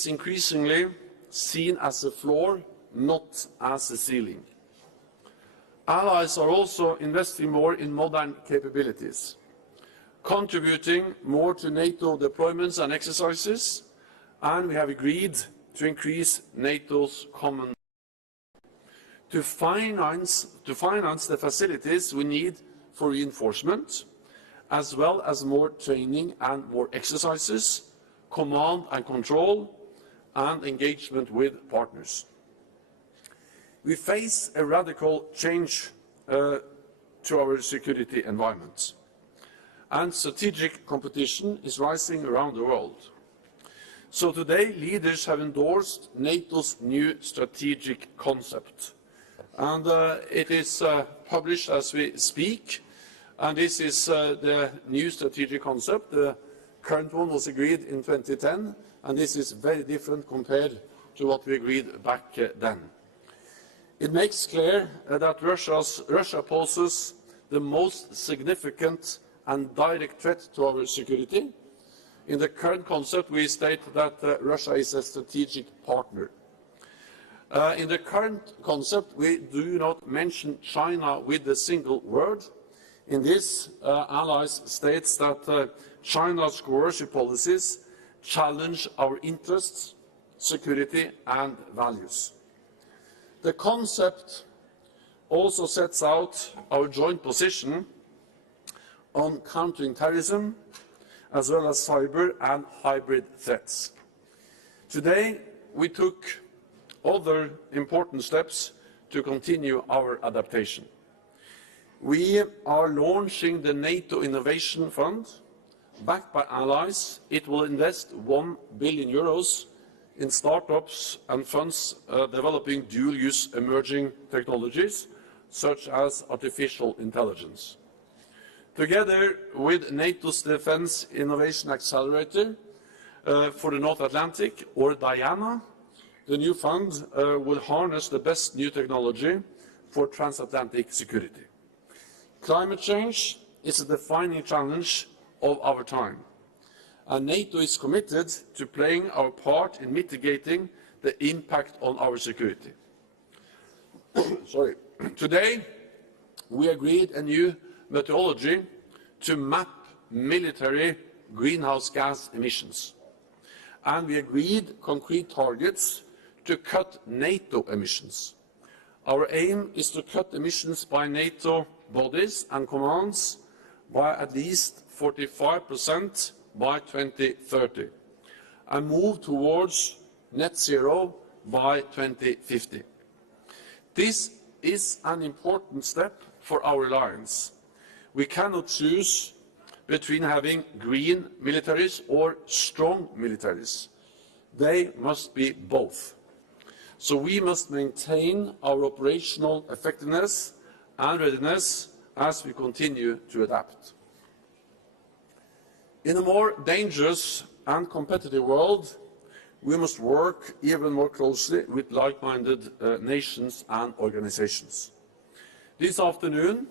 is increasingly seen as a floor, not as a ceiling. Allies are also investing more in modern capabilities, contributing more to NATO deployments and exercises, and we have agreed to increase NATO's common to finance the facilities we need for reinforcement, as well as more training and more exercises, command and control, and engagement with partners. We face a radical change to our security environment, and strategic competition is rising around the world. So today, leaders have endorsed NATO's new strategic concept, and it is published as we speak. And this is the new strategic concept. The current one was agreed in 2010, and this is very different compared to what we agreed back then. It makes clear that Russia poses the most significant and direct threat to our security. In the current concept, we state that Russia is a strategic partner. In the current concept, we do not mention China with a single word. In this, allies states that China's coercive policies challenge our interests, security and values. The concept also sets out our joint position on countering terrorism, as well as cyber and hybrid threats. Today, we took other important steps to continue our adaptation. We are launching the NATO Innovation Fund. Backed by allies, it will invest €1 billion in startups and funds developing dual-use emerging technologies, such as artificial intelligence. Together with NATO's Defence Innovation Accelerator for the North Atlantic, or DIANA, the new fund will harness the best new technology for transatlantic security. Climate change is a defining challenge of our time, and NATO is committed to playing our part in mitigating the impact on our security. Today, we agreed a new methodology to map military greenhouse gas emissions, and we agreed concrete targets to cut NATO emissions. Our aim is to cut emissions by NATO bodies and commands by at least 45% by 2030 and move towards net zero by 2050. This is an important step for our alliance. We cannot choose between having green militaries or strong militaries. They must be both. So we must maintain our operational effectiveness and readiness as we continue to adapt. In a more dangerous and competitive world, we must work even more closely with like-minded nations and organizations. This afternoon,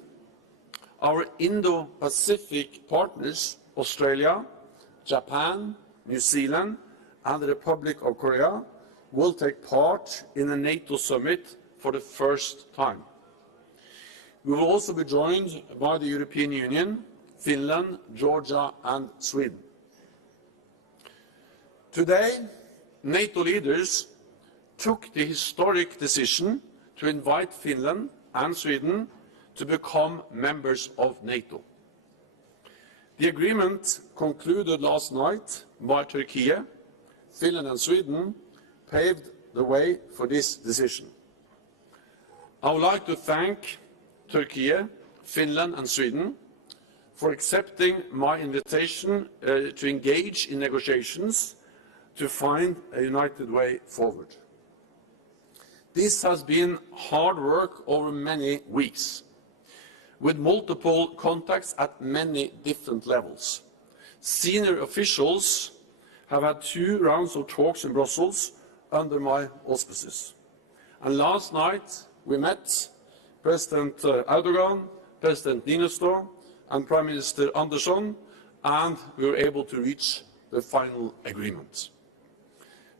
our Indo-Pacific partners, Australia, Japan, New Zealand, and the Republic of Korea, will take part in a NATO summit for the first time. We will also be joined by the European Union, Finland, Georgia, and Sweden. Today, NATO leaders took the historic decision to invite Finland and Sweden to become members of NATO. The agreement concluded last night by Turkey, Finland and Sweden paved the way for this decision. I would like to thank Turkey, Finland and Sweden for accepting my invitation to engage in negotiations to find a united way forward. This has been hard work over many weeks, with multiple contacts at many different levels. Senior officials have had 2 rounds of talks in Brussels under my auspices. And last night we met President Erdogan, President Niinistö and Prime Minister Andersson, and we were able to reach the final agreement.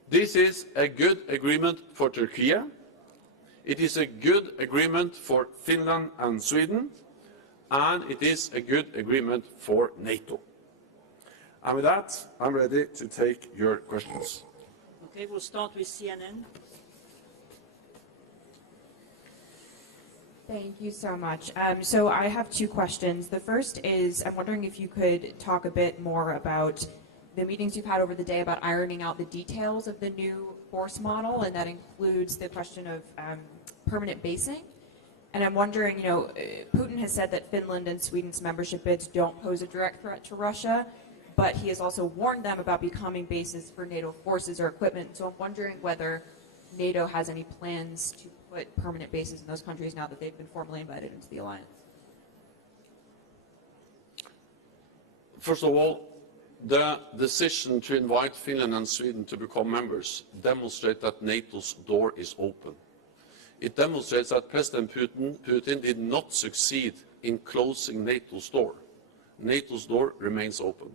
This is a good agreement for Turkey. It is a good agreement for Finland and Sweden, and it is a good agreement for NATO. And with that, I'm ready to take your questions. Okay, we'll start with CNN. Thank you so much. So I have two questions. The first is, I'm wondering if you could talk a bit more about the meetings you've had over the day about ironing out the details of the new force model, and that includes the question of permanent basing. And I'm wondering, Putin has said that Finland and Sweden's membership bids don't pose a direct threat to Russia, but he has also warned them about becoming bases for NATO forces or equipment. So I'm wondering whether NATO has any plans to put permanent bases in those countries now that they've been formally invited into the alliance. First of all, the decision to invite Finland and Sweden to become members demonstrates that NATO's door is open. It demonstrates that President Putin did not succeed in closing NATO's door. NATO's door remains open.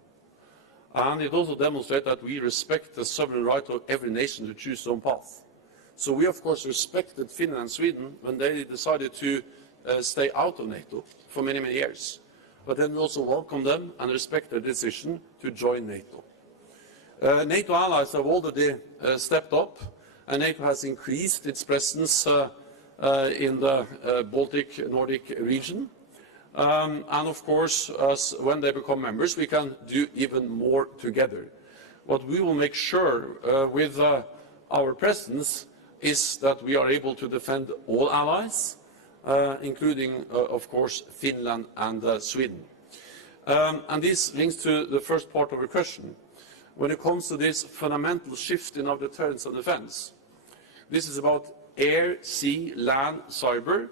And it also demonstrates that we respect the sovereign right of every nation to choose their own path. So we, of course, respected Finland and Sweden when they decided to stay out of NATO for many, many years. But then we also welcome them and respect their decision to join NATO. NATO allies have already stepped up, and NATO has increased its presence in the Baltic Nordic region. And of course, when they become members, we can do even more together. What we will make sure with our presence is that we are able to defend all allies, including, of course, Finland and Sweden. And this links to the first part of your question. When it comes to this fundamental shift in our deterrence and defense, this is about air, sea, land, cyber.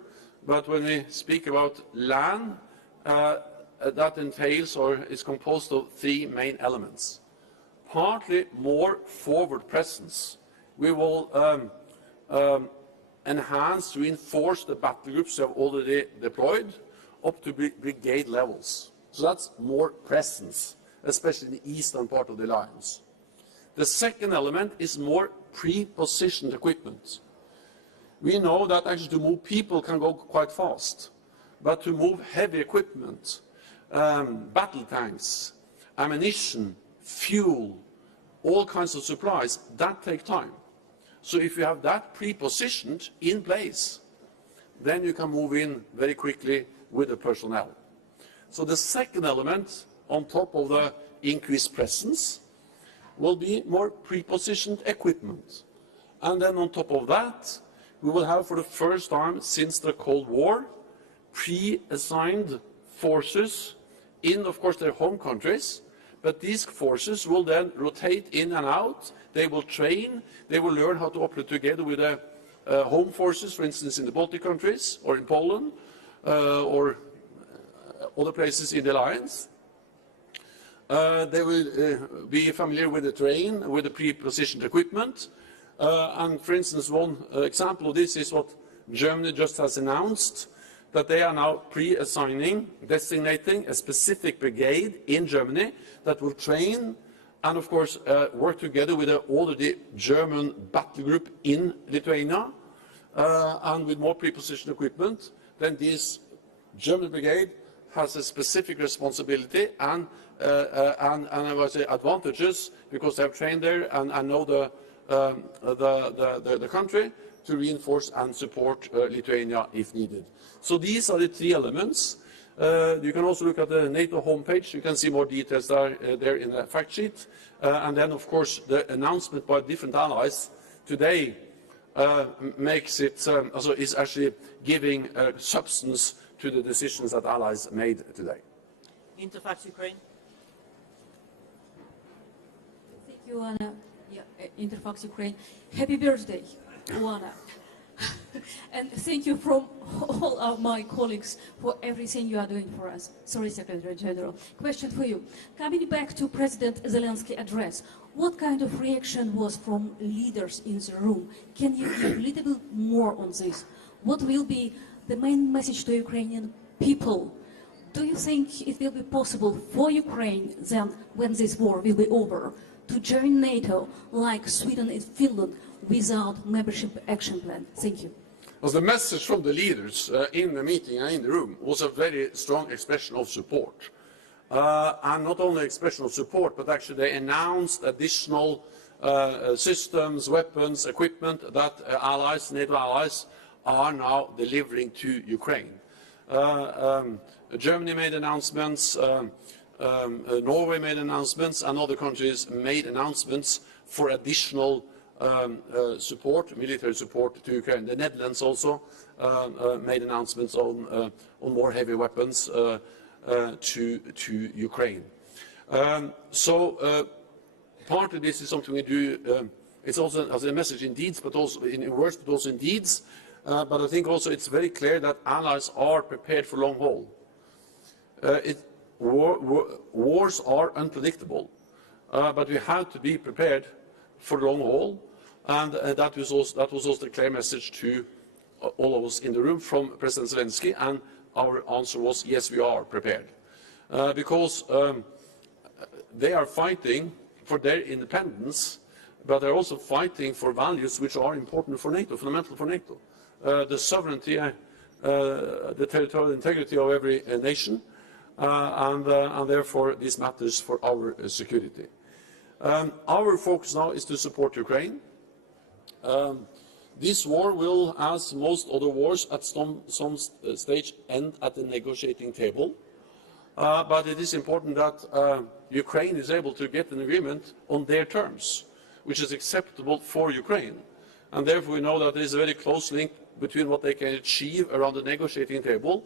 But when we speak about land, that entails or is composed of three main elements. Partly more forward presence. We will enhance, reinforce the battle groups we have already deployed up to brigade levels. So that's more presence, especially in the eastern part of the alliance. The second element is more pre-positioned equipment. We know that actually to move people can go quite fast, but to move heavy equipment, battle tanks, ammunition, fuel, all kinds of supplies, that take time. So if you have that pre-positioned in place, then you can move in very quickly with the personnel. So the second element, on top of the increased presence, will be more pre-positioned equipment. And then on top of that, we will have for the first time since the Cold War, pre-assigned forces in, of course, their home countries. But these forces will then rotate in and out. They will train. They will learn how to operate together with the home forces, for instance, in the Baltic countries or in Poland or other places in the alliance. They will be familiar with the terrain, with the pre-positioned equipment. And for instance, one example of this is what Germany just has announced, that they are now pre-assigning, designating a specific brigade in Germany that will train and, of course, work together with the already German battle group in Lithuania and with more pre-positioned equipment. Then this German brigade has a specific responsibility and I would say advantages because they have trained there and know the country to reinforce and support Lithuania if needed. So these are the three elements. You can also look at the NATO homepage. You can see more details there in the fact sheet. And then, of course, the announcement by different allies today makes it also is actually giving substance to the decisions that allies made today. Interfax Ukraine. Thank you, Anna. Interfax Ukraine. Happy birthday, Oana. And thank you from all of my colleagues for everything you are doing for us. Sorry, Secretary General. Question for you. Coming back to President Zelensky's address, what kind of reaction was from leaders in the room? Can you give a little bit more on this? What will be the main message to Ukrainian people? Do you think it will be possible for Ukraine then, when this war will be over, to join NATO like Sweden and Finland without membership action plan? Thank you. Well, the message from the leaders in the meeting and in the room was a very strong expression of support. And not only expression of support, but actually they announced additional systems, weapons, equipment that allies, NATO allies, are now delivering to Ukraine. Germany made announcements, Norway made announcements, and other countries made announcements for additional support, military support to Ukraine. The Netherlands also made announcements on more heavy weapons to Ukraine. Part of this is something we do. It's also as a message in deeds, but also in words, but also in deeds. But I think also it's very clear that allies are prepared for long haul. Wars are unpredictable, but we have to be prepared for the long haul, and that was also the clear message to all of us in the room from President Zelensky, and our answer was yes, we are prepared, because they are fighting for their independence, but they're also fighting for values which are important for NATO, fundamental for NATO. The sovereignty, the territorial integrity of every nation, and therefore this matters for our security. Our focus now is to support Ukraine. This war will, as most other wars, at some stage end at the negotiating table. But it is important that Ukraine is able to get an agreement on their terms, which is acceptable for Ukraine. And therefore we know that there is a very close link between what they can achieve around the negotiating table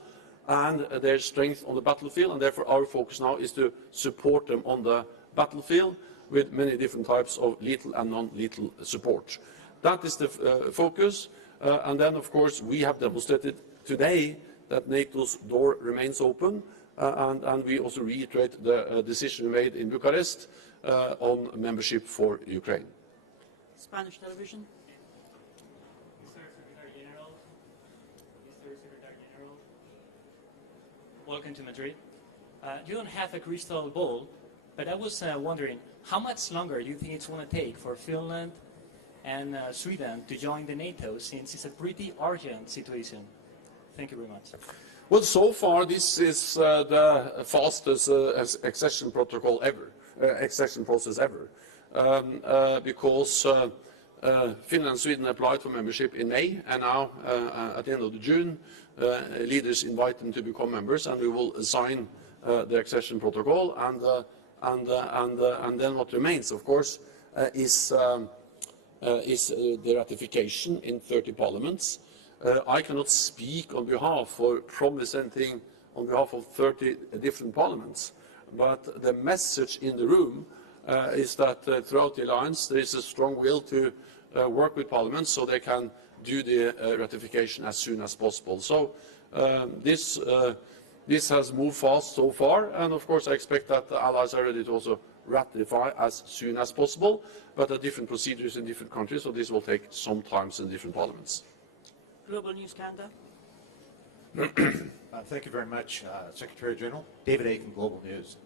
and their strength on the battlefield, and therefore our focus now is to support them on the battlefield with many different types of lethal and non-lethal support. That is the focus, and then of course we have demonstrated today that NATO's door remains open, and we also reiterate the decision we made in Bucharest on membership for Ukraine. Spanish television. Welcome to Madrid. You don't have a crystal ball, but I was wondering, how much longer do you think it's going to take for Finland and Sweden to join the NATO, since it's a pretty urgent situation? Thank you very much. Well, so far this is the fastest accession protocol ever, accession process ever, because Finland and Sweden applied for membership in May, and now at the end of June, leaders invite them to become members, and we will sign the accession protocol. And then what remains, of course, is the ratification in 30 parliaments. I cannot speak on behalf or promise anything on behalf of 30 different parliaments, but the message in the room is that throughout the alliance there is a strong will to work with parliaments so they can do the ratification as soon as possible. So this has moved fast so far, and of course I expect that the allies are ready to also ratify as soon as possible, but there are different procedures in different countries, so this will take some time in different parliaments. Global News Canada. Thank you very much, Secretary General. David Aiken, Global News.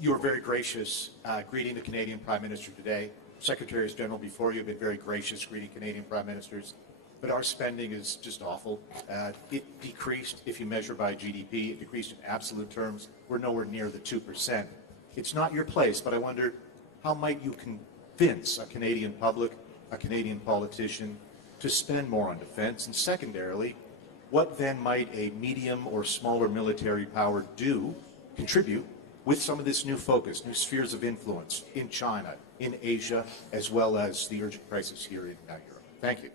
You were very gracious greeting the Canadian Prime Minister today. Secretaries General before you have been very gracious greeting Canadian Prime Ministers, but our spending is just awful. It decreased, if you measure by GDP, it decreased in absolute terms. We're nowhere near the 2%. It's not your place, but I wonder, how might you convince a Canadian public, a Canadian politician, to spend more on defense? And secondarily, what then might a medium or smaller military power do, contribute, with some of this new focus, new spheres of influence in China, in Asia, as well as the urgent crisis here in Europe? Thank you.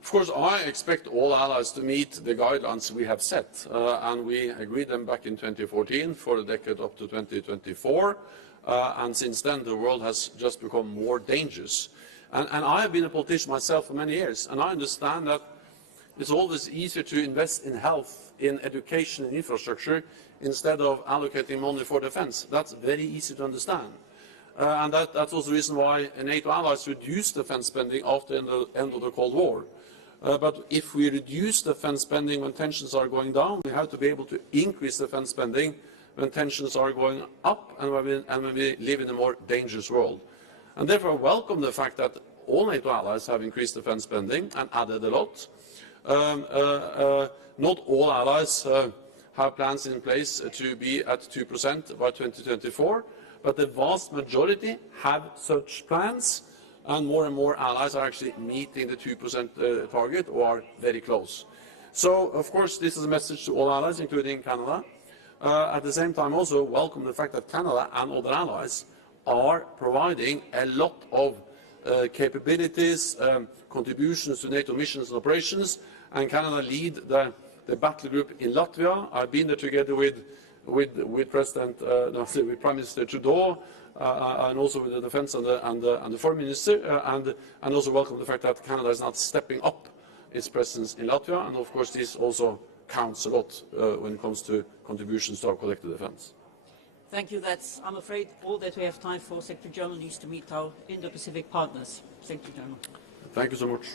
Of course, I expect all allies to meet the guidelines we have set, and we agreed them back in 2014 for the decade up to 2024, and since then the world has just become more dangerous. And I have been a politician myself for many years, and I understand that it's always easier to invest in health, in education and infrastructure, instead of allocating money for defense. That's very easy to understand. And that's also the reason why NATO allies reduced defense spending after the end of the Cold War. But if we reduce defense spending when tensions are going down, we have to be able to increase defense spending when tensions are going up and when we live in a more dangerous world. And therefore, I welcome the fact that all NATO allies have increased defence spending and added a lot. Not all allies have plans in place to be at 2% by 2024, but the vast majority have such plans, and more allies are actually meeting the 2% target or are very close. So, of course, this is a message to all allies, including Canada. At the same time, also welcome the fact that Canada and other allies are providing a lot of capabilities, contributions to NATO missions and operations, and Canada lead the battle group in Latvia. I've been there together with with Prime Minister Trudeau, and also with the Defence and the Foreign Minister, and also welcome the fact that Canada is now stepping up its presence in Latvia, and of course this also counts a lot when it comes to contributions to our collective defence. Thank you. That's, I'm afraid, all that we have time for. Secretary General needs to meet our Indo-Pacific partners. Secretary General. Thank you so much.